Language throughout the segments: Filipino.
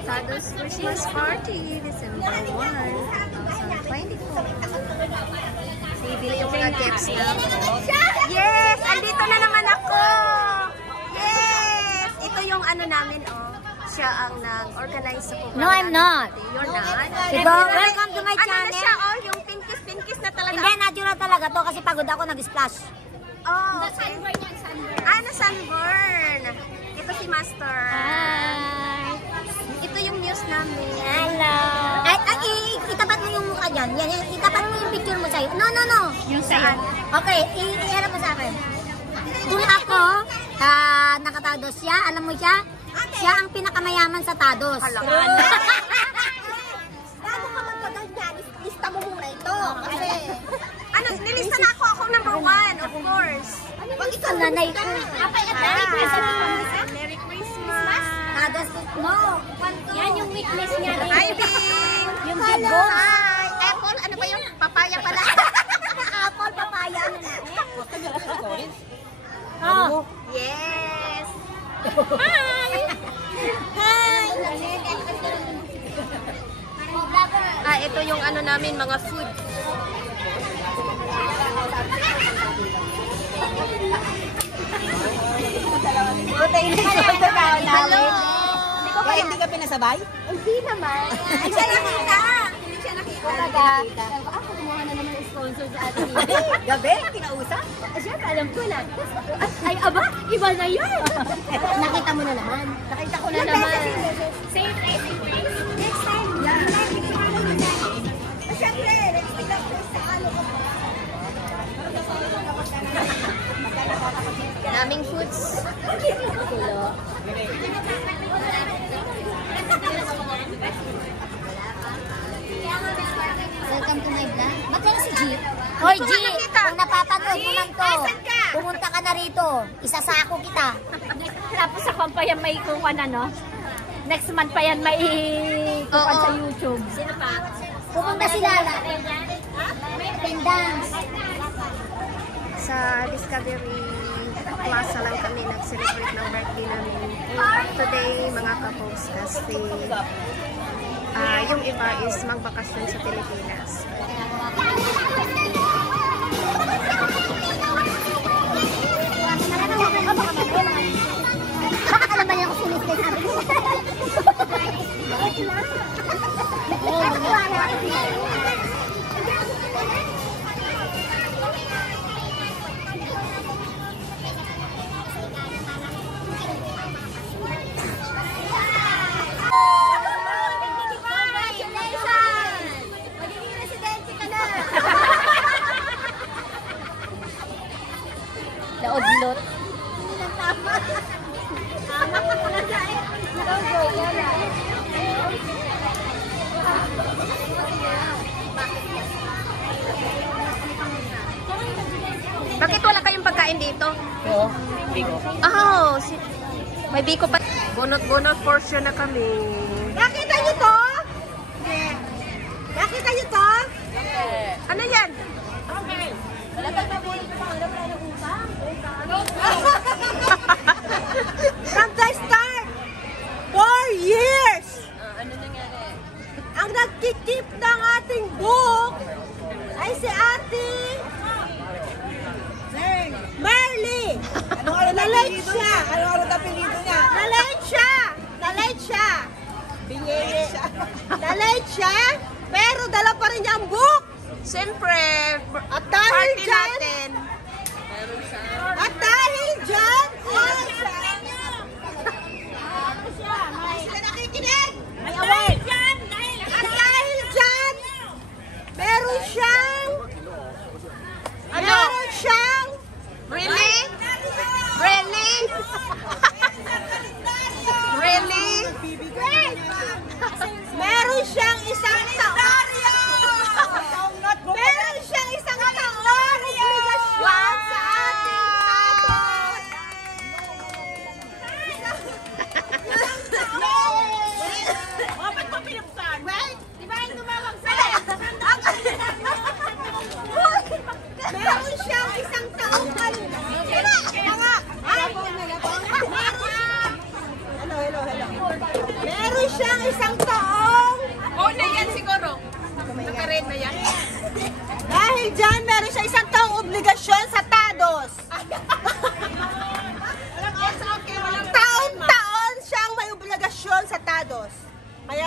Tados Christmas Party, December 1, 2024. Bibili yung mga gifts na. Yes! Andito na naman ako! Yes! Ito yung ano namin, oh. Siya ang nag-organize sa program. No, I'm not. You're not? Diba? Welcome to my channel. Ano na siya, oh? Yung pinkies na talaga. Hindi, natural talaga to kasi pagod ako nag-splash. Oh, okay. Sunburn yan, sunburn. Ah, sunburn. Ito si Master. Hi! Ito yung news namin. Hello! Ay, itapat mo yung mukha dyan. Yan, itapat mo yung picture mo sa'yo. No, no, no. Yung sa'yo. Okay, i-harap mo sa akin. Kung ako, nakatados siya, alam mo siya? Siya ang pinakamayaman sa Tados. Bago ka magpagod niya, lista mo muna ito. Kasi, ano, nilista na ako number 1, of course. Pag ikaw nanay ko. Merry Christmas! Merry Christmas! Tados mo. Yan yung weakness niya. Hi, Bing! Yung bigo. Hi! Apple, ano ba yung papaya pala? Apple, papaya. Oh. Yes! Hi! Hi! Ah, ito yung ano namin, mga food. Hello! Hindi ka pinasabay? Hindi naman. Hindi siya nakita. Hindi siya nakita. Ako kumuha na naman ng sponsor sa atin. Gabi? Kinausap? Siyempre, alam ko na. Ay, aba, iba na yun. Nakita mo na naman. Nakita ko na naman. Same place. Next time. Siyempre, next time sa ano ko. Daming foods. Welcome to my vlog. Ba't yan si G? Hoy G, kung napapanood mo lang to, pumunta ka na rito. Isasako kita. Tapos ako pa yan may kukuha na, no? Next month pa yan may kukuha sa YouTube. Sino pa? Pumunta si Lala. Pendants. Sa Discovery Plaza lang kami nag-celebrate ng birthday namin. Today, mga couples kasi yung iba is magbakasyon sa Pilipinas. Baka ka naman ako sulit kay sabi mo. Naudlot. Bakit wala kayong pagkain dito? Oo, bigo. Oh, may biko pa. Bunot-bunot portion na kami. Nakita niyo to? Nakita niyo to? Ano yan? From the start, 4 years! Ano nangyari? Ang nagkikip ng ating book ay si Ate Marley. Na-late siya. Ano ang apelido niya? Na-late siya. Na-late siya. Na-late siya. Pero dala pa rin niya ang book. Siyempre, At dahil party dyan, natin. at dahil dyan, sila nakikinig. May away! At dahil dyan, meron siyang, Really? Really? Really? meron siyang isang taon. Meron siyang isang taon. Obligasyon sa ating taon. siyang isang taong. Oo na yan siguro. Naka-red na yan. Dahil dyan, meron siya isang taong obligasyon sa TADOS. Taon-taon siyang may obligasyon sa TADOS. Kaya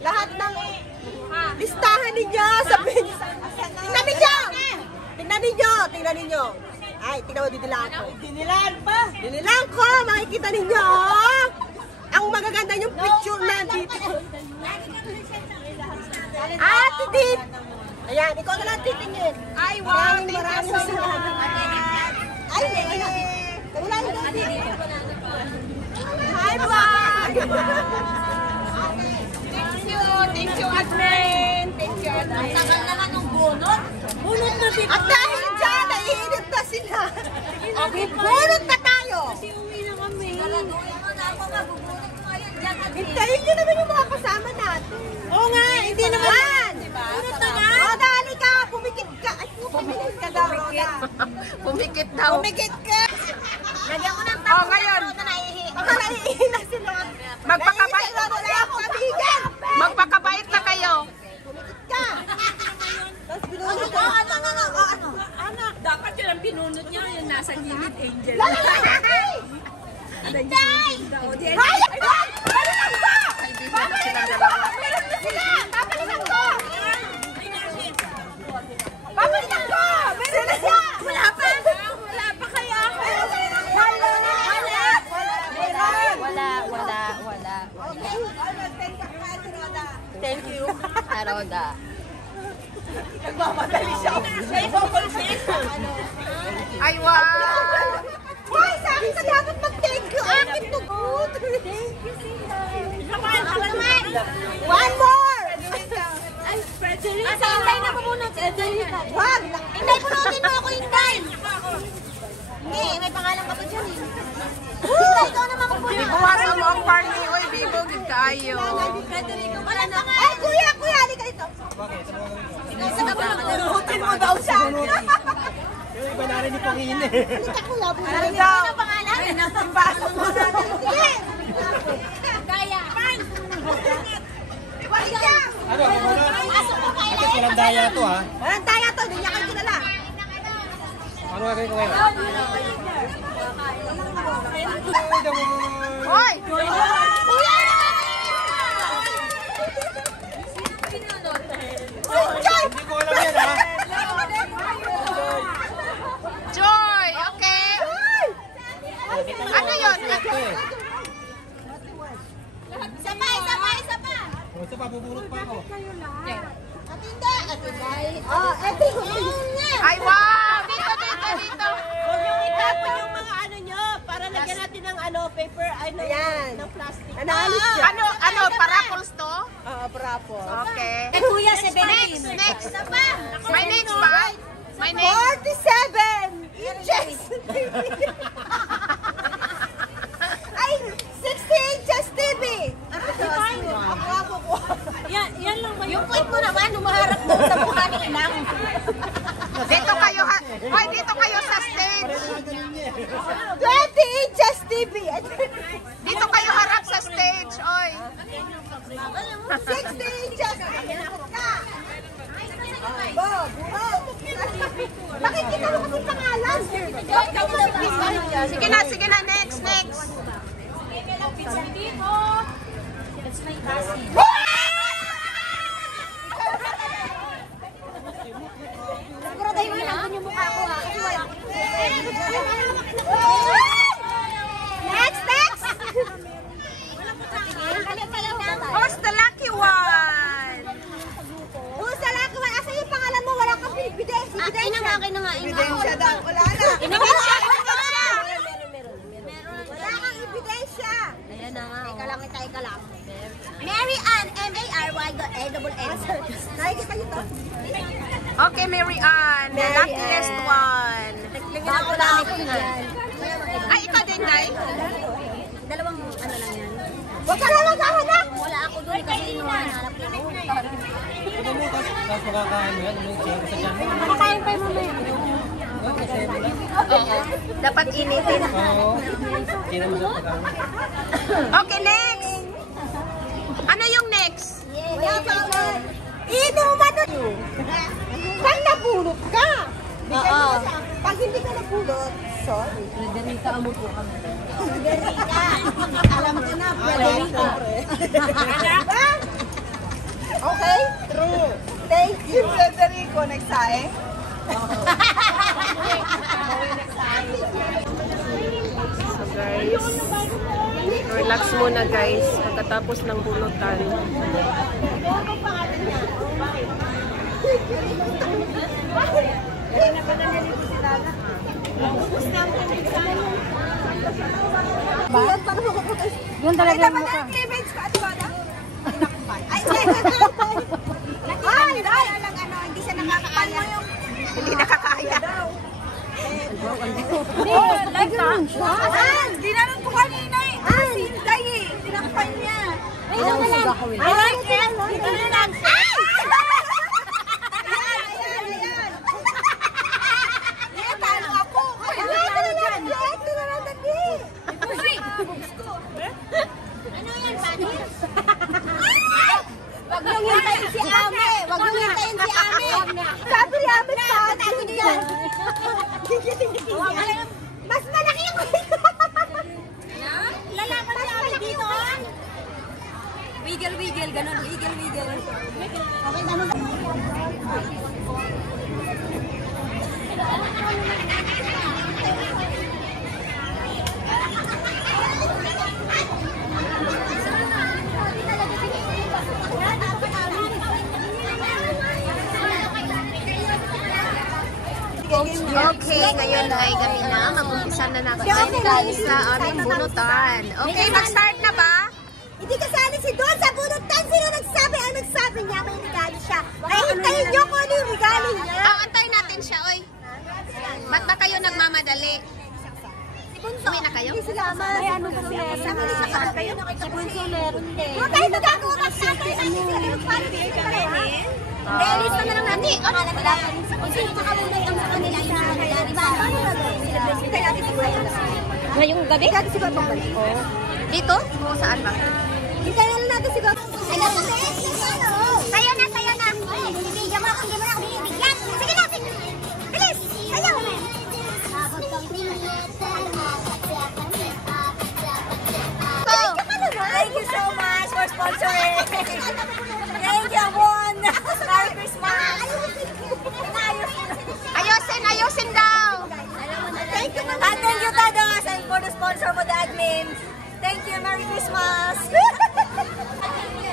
lahat ng listahan ninyo, sabihin niyo. Tingnan ninyo. Ay, tingnan mo, dinilaan ko. Dinilaan ko, makikita ninyo. Ang magaganda yung picture na dito. Ate Dit! Ayan, ikaw na lang titingin. Ay, wow! Maraming salamat. Ay, wala yung hi, vlog! Thank you, admin. Thank you, admin. Tagal naman ng bunot. Bunot na dito. At dahil dyan, naiinit na sila. Bunot na tayo. Kasi uwi na kami. Kaladuyan mo na ako, magbubunot mo ngayon dyan. Hintayin nyo naman yung mga kasama natin. Oo nga, hindi naman. Bunot na nga. O, dali ka, pumikit ka. Ay, pumikit ka daw, Roda. Pumikit daw. Pumikit ka. Lagyan ko ng Oh, tapos. ngayon. Baka naiihin na sila. Magpakabait. Wala ako kabigan. Magpakabait na kayo. Pumikit ka. Tapos binunod ka. Ano? Dapat yun ang pinunod niya, yung nasa gilid angel. Lalaki! Hintay! Hayop ka! Balikan ko! Kaibigan na silang dalawa. Meron na sila! Babalikan ko! Babalikan ko! Meron na siya! Wala pa! Wala pa kaya ako! Wala. Thank you. Aroda. Nagmamadali siya. Ay, wow! Hoy, sa akin ka dapat mag-thank you. Akin to good. Thank you, one more! Hintay na po muna. Wag! Hintay, punutin mo ako, hintay. Hindi, may pangalan ka pa dyan eh. Hintay, ikaw naman magpunod. Ibuwasan mo ang party. Uy, Bibo, gid kaayo. Wala na nga. Ay, kuya, halika dito. Punutin mo daw siya. Yung iba na rin yung pangin eh. Halika, kuya. Ano daw? Ano pangalan? Pasok mo natin. Sige! Gaya. Halika! Ano? Pasok mo kay Bakit walang daya to ha? Walang taya to, hindi niya kayo kilala. Ano gagawin ko ngayon? Hoy! Kuya! Hindi ko alam yan ha? Joy! Okay? Ano yun? Isa pa. O ito pa, bubulot pa ako. At hindi. Oh, eto. Ay, wow! Dito. Huwag yung itapon yung mga ano nyo para lagyan natin ng paper, ng plastic. Analysis siya. Ano, paraffles to? Oo, brapo. Okay. Kuya, 17. Next. Isa pa. My next ba? My next. 47 inches. Ay, 60 inches TV. Yan lang ba? Yung point mo naman, humaharap doon sa mukha ni Inang. Dito kayo ha. Hoy, dito kayo sa stage. 20 inches TV. Dito kayo harap sa stage. Oy. 60 inches. Bakit kita mo kasi pangalan? Sige na. Next. Siguro dahil mo lang yung mukha ko ha. Kasi wala. Next. Who's the lucky one? Who's the lucky one? Asa yung pangalan mo? Wala kang ebidensya. Ebidensya daw. Wala na. Ebidensya. Wala kang ebidensya. Ayan na nga. Ika lang. Mary Ann, M-A-R-Y-A-N-N. Nakikita niyo to? Okay, Mary Ann. The luckiest one. Bago lang ito yan. Ay, ito din, Nay. Dalawang ano lang yan. Huwag ka lang maghahanap. Wala ako doon kasi inuhanap ko. Ito mo, tapos makakain mo yan. Ano yung chair sa dyan? Makakain pa yung mamaya. Kasi mo lang. Oo. Dapat initin. Oo. Kira mo sa pagkain. Okay, next. Pag napulot ka! Oo. Pag hindi ka napulot, sorry. Frederica, amo po kami. Frederica! Alam ko na, Frederica. Okay? True. Thank you, Frederico. Nagsaing? So guys, relax muna guys pagkatapos ng bunutan. Yun talaga yung mukha. Hindi siya nakakaya. Hindi nakakaya. Like ka? Dinanon ko kanina eh. Si Inday eh. Tinakpan niya. I like it. Ito na lang. Ayan! Ayan, talo ako. Ayan, ito na lang. Ito na lang. Ano yan, Panis? Wag niyong hintayin si Ame. Wag niyong hintayin si Ame. Sabi ni Ame sa atin. Mas malaki ako. Lalaban si Ame dito. Wiggle, wiggle. Ganon. Wiggle, wiggle. Okay, tanong. Okay, ngayon ay gabi na. Mag-umpisa na natin sa aming bunutan. Okay, mag-start na ba? Hindi kasali si Don sa bunutan. Sino nagsabi? Ang nagsabi niya may regalo siya. Ay, hintayin niyo kung ano yung regalo niya. Antayin natin siya, oy. Ba't ba kayo nagmamadali? Uwi na kayo? Hindi sila ama. Ay, ano ba meron? Si Bunso meron din. Huwag kayo magagawa ka sa akin. Hindi, lista na lang natin. Kung sino makawulay ang sa kanila yung sa kanila. Hintay natin si Kuya. Ngayong gabi? Hintay natin si Kuya Pambalik. Dito? O saan ba? Hintay na lang natin si Kuya. Sayo na, sayo na. Bibigyan mo ako, hindi mo na ako binibigyan. Sige na, sige. Bilis, sayo. Thank you so much for sponsoring. Thank you, Bon. Merry Christmas. Ayusin daw! Thank you, and thank you, Tadas, and for the sponsor mo, the admins. Thank you, Merry Christmas.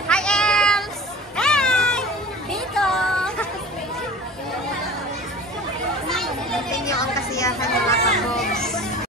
Hi, Els! Hi! Dito. Tingnan niyo ang kasiyahan nila.